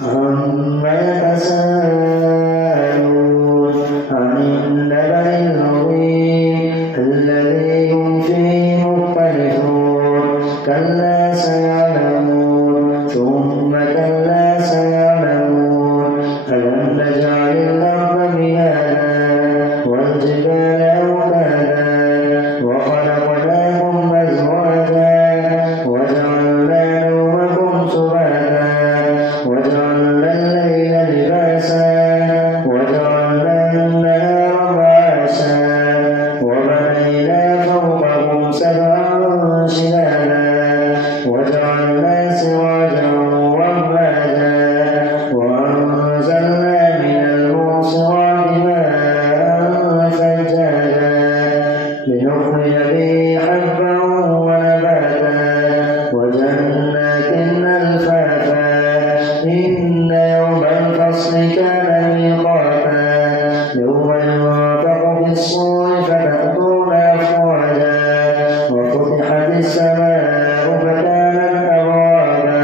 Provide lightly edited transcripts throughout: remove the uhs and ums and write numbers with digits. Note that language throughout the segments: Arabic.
عما يتساءلون عن النبأ العظيم الذي هم فيه مختلفون كلا سيعلمون ثم كلا سيعلمون ألم نجعل الأرض مهادا والجبال أوتادا وخلقناكم أزواجا وجعلنا نومكم سباتا وجعلنا الليل لباسا وجعلنا النهار معاشا وبنينا فوقكم سبعا شدادا وجعلنا سراجا وهاجا وأنزلنا من المعصرات ماء ثجاجا لنخرج به حبا ونباتا وجنات ألفافا إن يوم الفصل كان ميقاتا يوم ينفخ في الصور فتأتون أفواجا وفتحت السماء فكانت أبوابا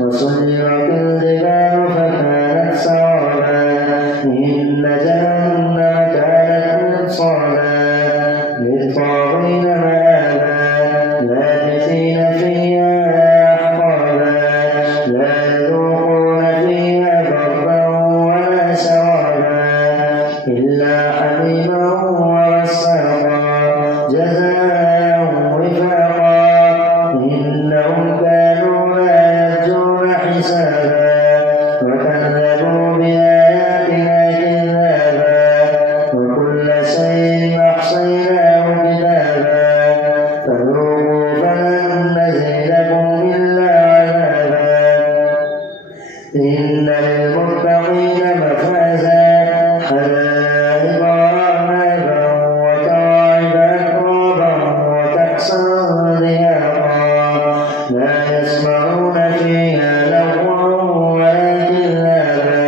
وسيرت الجبال فكانت سرابا إن جهنم كانت مرصادا للطاغين مآبا لابثين فيها أحقابا لا يذوقون فيها بردا ولا شرابا إلا حميما وغساقا جزاء وفاقا إنهم كانوا لا يرجون حسابا وكذبوا بآياتنا كذابا وكل شيء أحصيناه كتابا فذوقوا فلن نزيدكم إلا عذابا إن للمتقين مفازا حدائق وأعنابا وكواعب أترابا وكأسا دهاقا لا يسمعون فيها لغوا ولا كذابا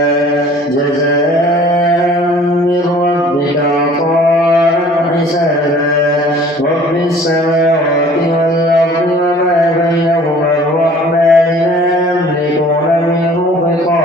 جزاء من ربك عطاء حسابا رب السماوات والأرض وما بينهما الرحمن لا يملكون منه خطابا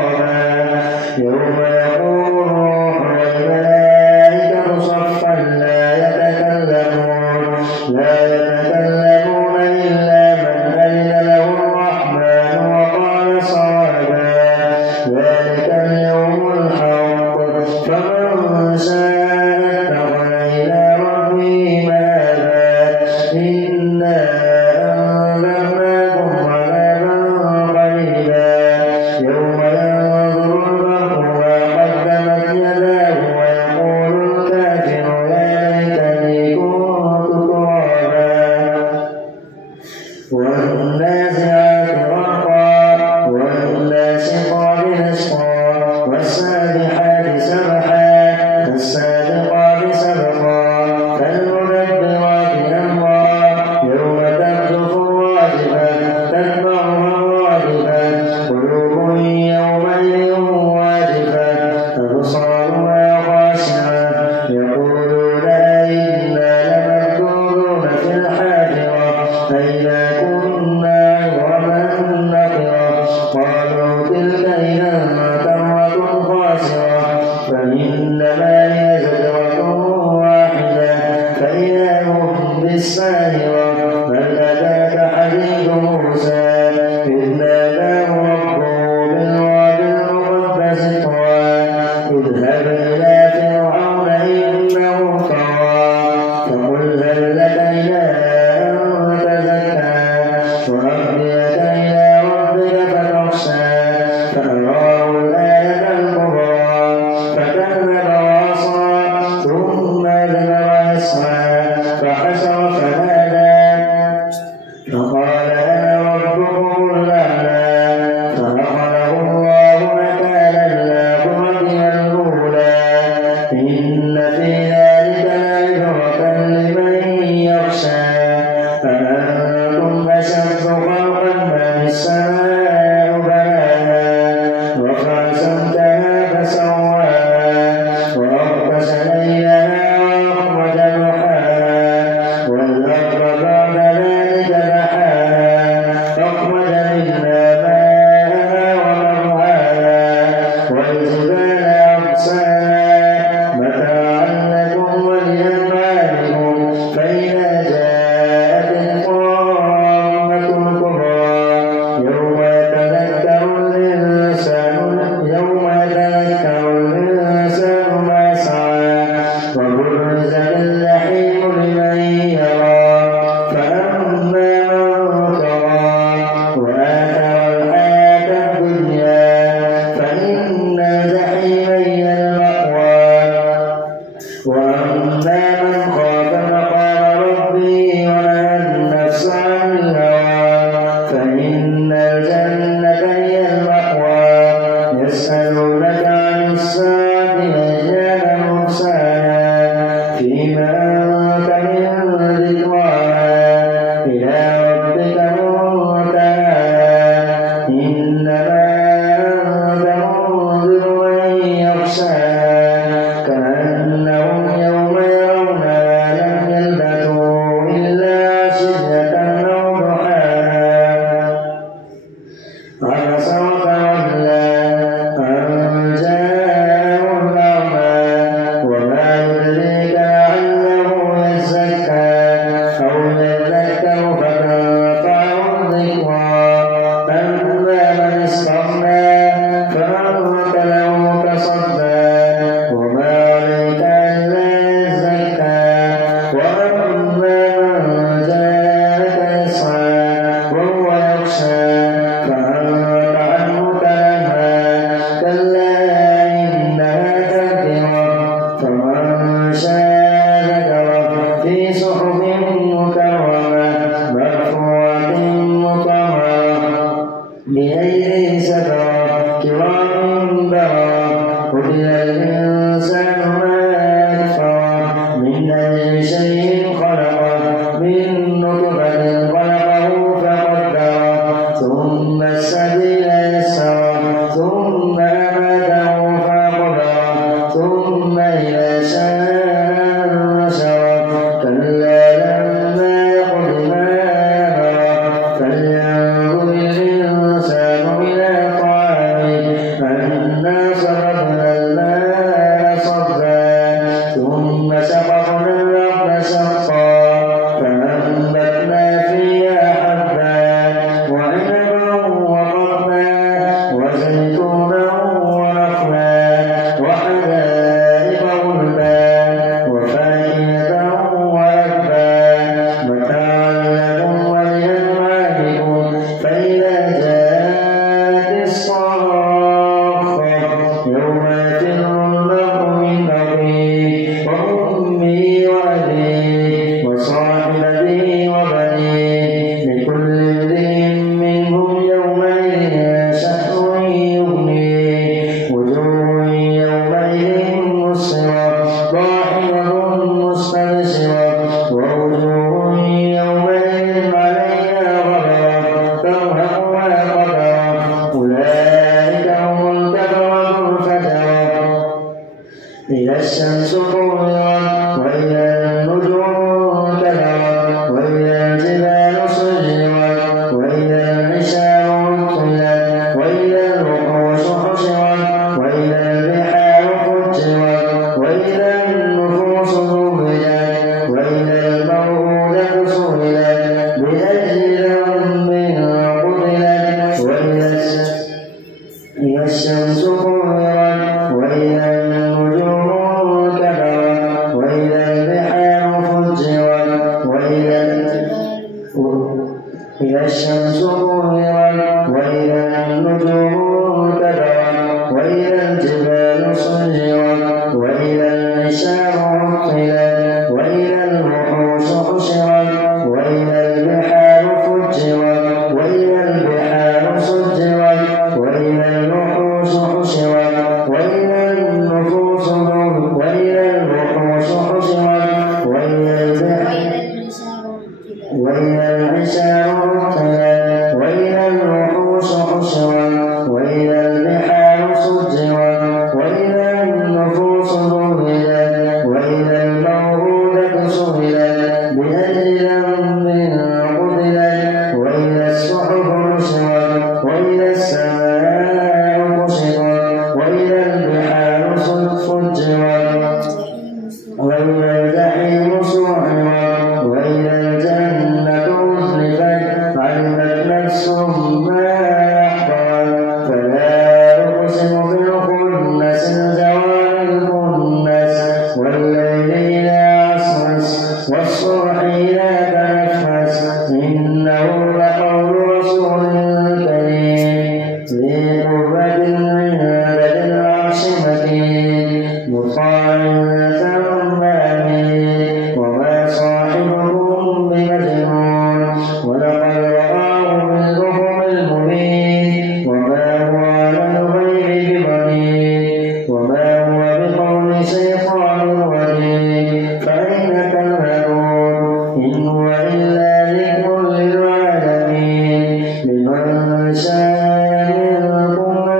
عبس وتولى أن جاءه الأعمى وما يدريك لعله يزكى أو يذكر فتنفعه الذكرى أما من استغنى فأنت له تصدى وما عليك ألا يزكى وأما من جاءك يسعى وهو يخشى فأنت عنه تلهى كلا إنها تذكرة فمن شاء ذكره في صحف مكرمة مرفوعة مطهرة بأيدي سفرة كرام بررة قتل الإنسان ما أكفره من أي شيء خلقه من نطفة خلقه فقدره ثم السبيل يسره ثم أماته فأقبره ثم إذا شاء نشره كلا لما يقض ما أمره فلينظر الإنسان إلى طعامه أنا صرفنا الماء صبا ثم شققنا الأرض شقا فأنبتنا فيها حبا وعنبا وقضبا وزيتونا ونخلا وحدائق غلبا وفاكهة وأبا متاعا لكم ولأنعامكم فإذا جاءت الصاخة يوم يفر المرء من أخيه وأمه وأبيه وصاحبته وبنيه لكل امرئ منهم يومئذ شأن يغنيه وجوه يومئذ مسفرة ضاحكة مستبشرة ووجوه يومئذ عليها غبرة ترهقها قترة أولئك هم الكفرة الفجرة إذا الشمس كورت وإذا النجوم كدرت وإذا الجبال سجرت وإذا العشار عطلت وإذا الوحوش حشرت وإذا البحار فجرت وإذا النفوس زوجت وإذا الموءودة سئلت بأي ذنب قتلت وإذا الشمس كورت وإذا النجوم كدرت وإذا البحار فجرت وإذا الشمس كورت وإذا النجوم كدرت وإذا الجبال سجرت وإذا العشار عطلت وإذا الوحوش حشرت وإذا البحار فجرت وإذا البحار سجرت وإذا الوحوش حشرت وإذا النفوس وإذا الوحوش حشرت وإذا العشار عطلت وإذا الوحوش حشرت وإذا البحار سجرت وإذا النفوس زوجت وإذا الموءودة سئلت بأي ذنب قتلت وإذا الصحف نشرت وإذا السماء كشطت وإذا البحار فجرت وإذا الجحيم سعرت وإذا الجنة أزلفت علمت نفس ما أحضرت فلا أقسم بالخنس الجوار الكنس والليل إذا عسعس والصبح إذا تنفس إنه لقول رسول كريم ذي قوة عند ذي العرش مكين مطاع ثم أمين وما صاحبكم بمجنون ولقد رآه بالأفق المبين وما هو على الغيب بضنين وما هو بقول شيطان رجيم فأين تذهبون إن هو إلا ذكر للعالمين لمن شاء منكم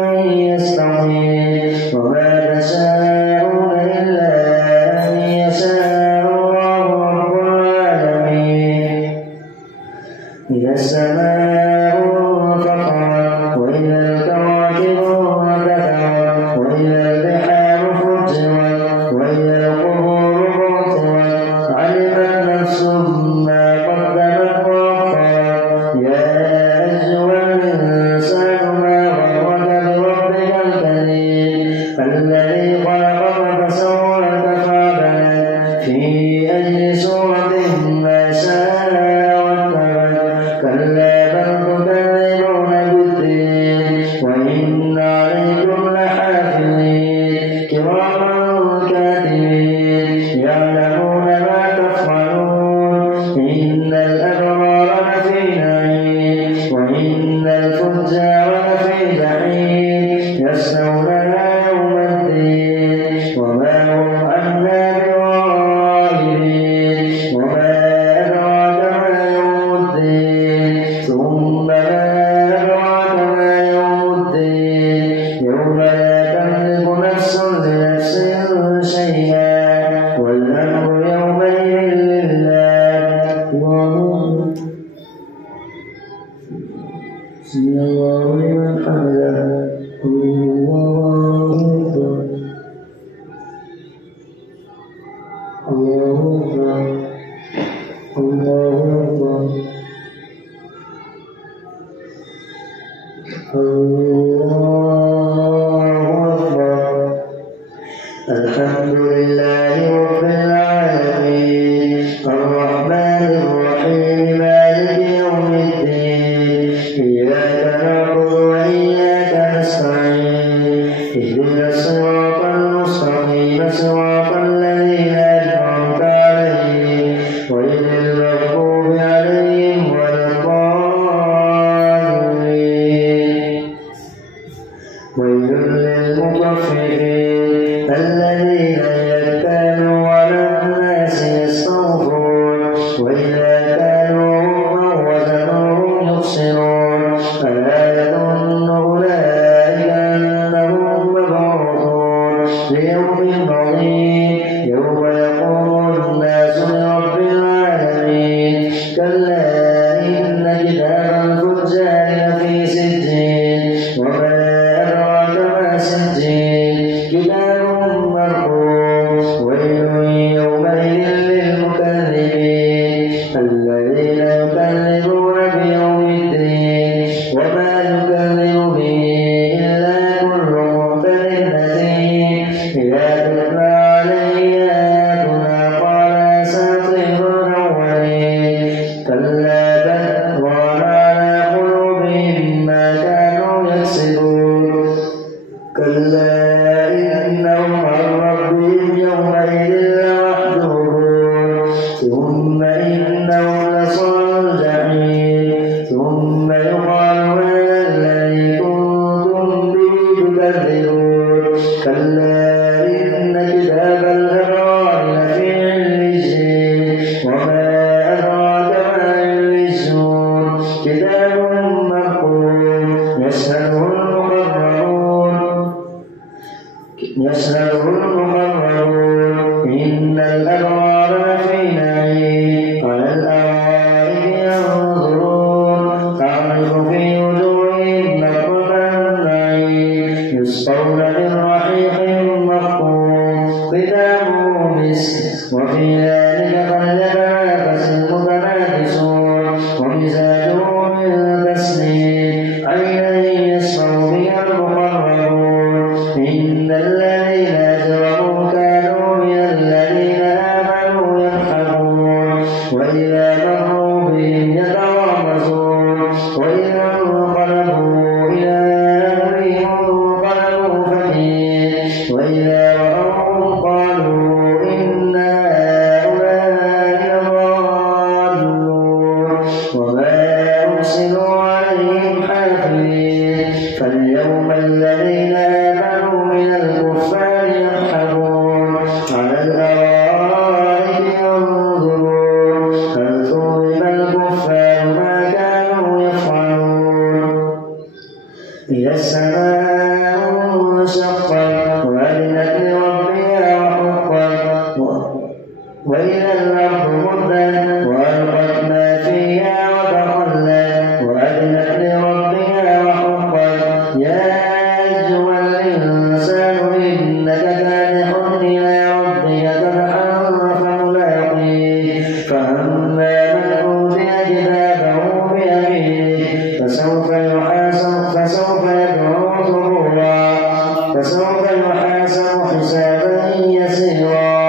وإن عليكم لحافظين كراما كاتبين يعلمون ما تفعلون إن الأبرار لفي نعيم وإن الفجار لفي جحيم يصلونها يوم الدين وما هم عنها بغائبين وما أدراك ما يوم الدين ثم ما أدراك ما يوم الدين يوم لا تملك نفس لنفس شيئا والأمر يومئذ لله بسم الله لمن حمده الله أكبر الله أكبر الله أكبر الله أكبر الحمد لله رب العالمين الرحمن الرحيم مالك يوم الدين إياك نعبد وإياك نستعين اهدنا الصراط المستقيم صراط الذين أنعمت عليهم غير المغضوب عليهم ولا الضالين ويل للمطففين الذين يكتالون على الناس يستوفون وإذا كالوهم أو وزنوهم يخسرون ألا يظن أولئك أنهم مبعوثون ليوم عظيم يوم يقوم الناس لرب العالمين كلا إن كتاب الفجار لفي سجين وما أدراك ما سجين كتاب مرقوم ويل يومئذ للمكذبين الذين يكذبون بيوم الدين وما يكذب به إلا كل معتد أثيم إذا تتلى عليه آياتنا قال أساطير الأولين كلا بل ران على قلوبهم ما كانوا يكسبون كلا إنهم عن ربهم يومئذ لمحجوبون ثم إنهم لصالو الجحيم ثم يقال هذا الذي كنتم به تكذبون كلا إن كتاب الأبرار لفي عليين وما أدراك ما عليون كتاب مرقوم يسأله المقربون إن الأبرار لفي نعيم على الأرائك ينظرون تعرف في وجوههم نضرة النعيم يسقون من رحيق مختوم ختامه مسك وفي ذلك فليتنافس المتنافسون ومزاجه من تسنيم عينا يشرب بها المقربون إن الذين أجرموا كانوا من الذين آمنوا يضحكون وإذا مروا بهم يتغامزون وإذا انقلبوا إلى أهلهم انقلبوا فكين وإذا رأوهم قالوا إن هؤلاء لضالون وما أرسلوا عليهم حافظين فاليوم الذين آمنوا من الكفار يضحكون على الأرائك ينظرون هل ثوب الكفار ما كانوا يفعلون إذا السماء انشقت وأذنت لربها وحقت وإذا الأرض مدت وألقت ما فيها وتخلت وأذنت لربها وحقت يا أيها الإنسان إنك كادح إلى ربك كدحا فملاقيه فأما من أوتي كتابه بيمينه فسوف يدعو ثبورا فسوف يحاسب حسابا يسيرا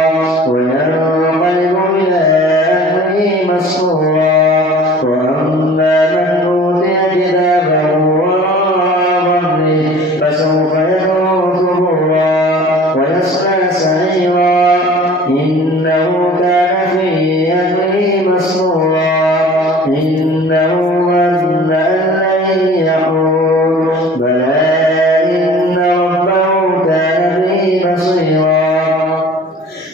وينقلب إلى أهله مسرورا وأما من أوتي كتابه وراء ظهره فسوف يدعو ثبورا ويصلى سعيرا إنه كان في أهله مسرورا إنه ظن أن لن يحور بلى إن ربه كان به بصيرا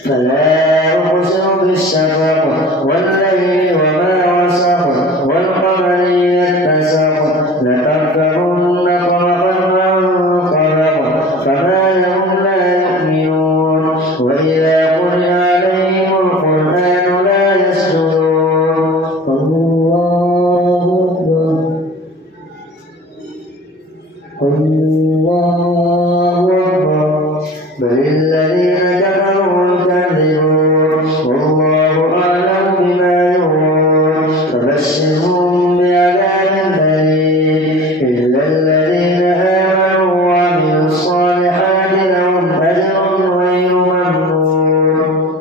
فلا أقسم بالشفق والليل وما وسق والقمر إذا اتسق لتركبن طبقا عن طبق فما لهم لا يؤمنون وإذا قرئ عليهم القرآن لا يسجدون الله أكبر الله أكبر بل الذين كفروا يكذبون والله أعلم بما يوعون فبشرهم بعذاب أليم إلا الذين آمنوا وعملوا الصالحات لهم أجر غير ممنون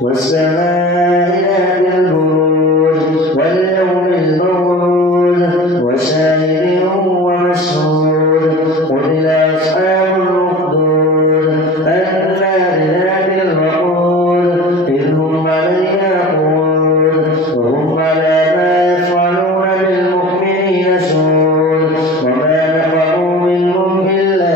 والسماء ذات البروج واليوم الموعود وشاهد ومشهود قتل أصحاب الأخدود النار ذات الوقود إذ هم عليها قعود وهم على ما يفعلون بالمؤمنين شهود وما نفعوا منهم إلا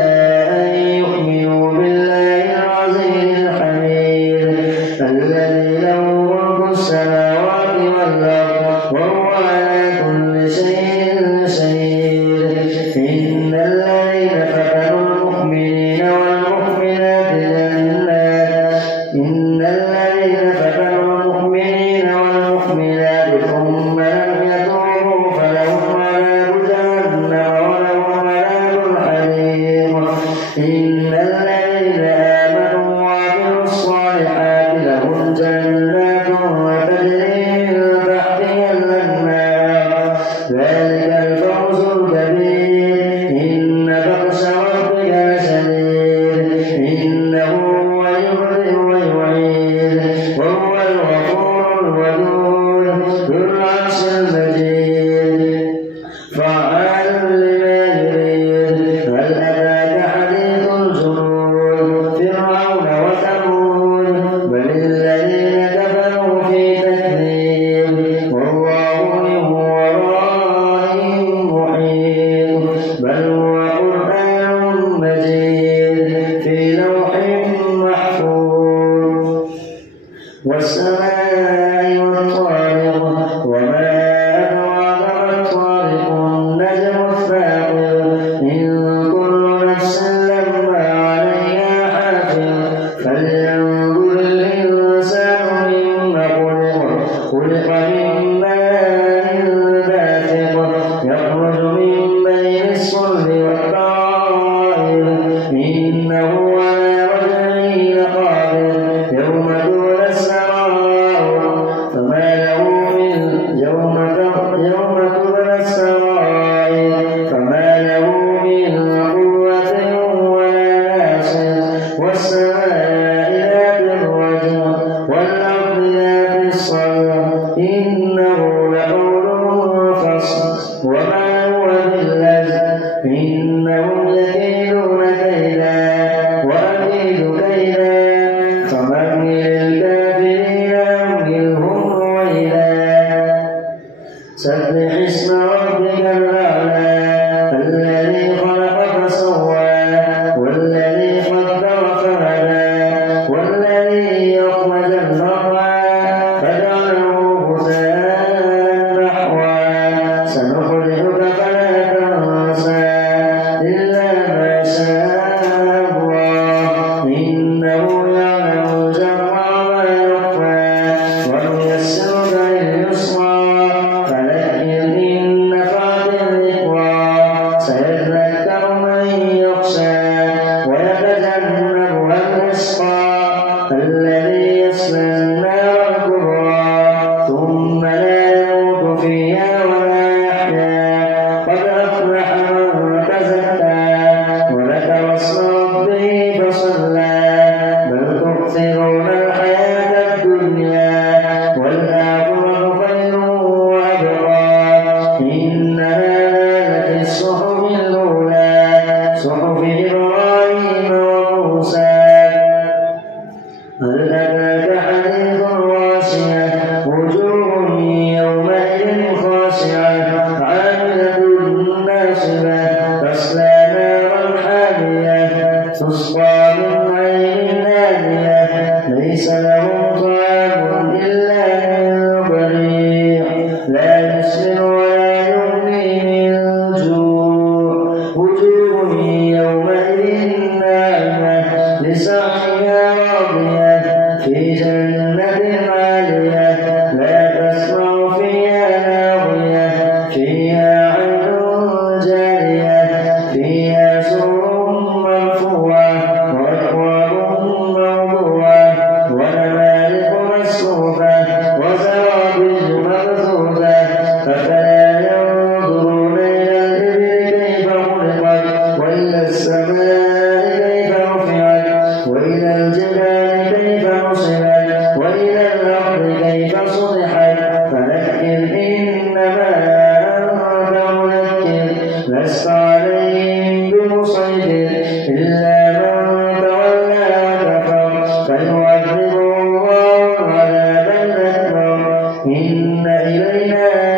أن يؤمنوا بالله العزيز الحميد الذي له ملك السماوات والأرض وهو على كل شيء شهيد إن الذين فتنوا المؤمنين والمؤمنات ثم لم يتوبوا فلهم عذاب جهنم ولهم عذاب الحريق إن الذين آمنوا وعملوا الصالحات لهم جنات تجري من تحتها الأنهار ذلك الفوز الكبير إن بطش ربك لشديد إنه هو يبدئ ويعيد وهو الغفور الودود ذو العرش المجيد فعال لما يريد هل أتاك حديث الجنود فرعون وثمود بل الذين كفروا في تكذيب والله من ورائهم محيط بل هو قرآن مجيد في لوح محفوظ والسماء والطارق وما أدراك ما الطارق النجم الثاقب إن كل نفس لما عليها حافظ فلينظر الإنسان مما خلق من ماء دافق يخرج من بين الصلب والترائب إنه على رجعه لقادر يوم تبلى السرائر فما له من قوة ولا ناصر والسماء ذات الرجع والأرض ذات الصدع إنه لقول فصل وما هو باللزم إنهم يكيدون كيدا وأكيد كيدا فمهل الكافرين أمهلهم رويدا سبح اسم ربك الأعلى الذي خلق فسوى والذي قدر فهدى والذي أخرج المرعى فجعله غثاء نحوا سنخرجك فلا تنسى إلا ما شاء الله إنه يعلم الجمع وما يخفى ونيسرك لليسرى فذكر إن نفعت الذكرى سيذكر من يخشى ويتجنبها الأشقى الذي يصلى النار الكبرى ثم لا يموت فيها ولا يحيا قد أفلح من تزكى وذكر اسم ربه فصلى بل تؤثرون الحياة الدنيا والآخرة خير وأبقى إن هذا لفي الصحف الأولى تسقى من عين آنية ليس لهم طعام إلا من ضريع لا يسمن ولا يغني من جوع وجوه يومئذ ناعمة لسعيها راضية في جنة عالية لا تسمع فيها لاغية فيها عين جارية فيها سرر مرفوعة وأكواب موضوعة ونمارق مصفوفة وزرابي مبثوثة أفلا ينظرون إلى الإبل كيف خلقت وإلى السماء كيف رفعت وإلى الجبال كيف نصبت وإلى الأرض كيف سطحت فذكر إنما أنت مذكر لست عليهم بمسيطر إلا من تولى وكفر فيعذبه الله العذاب الأكبر إن إلينا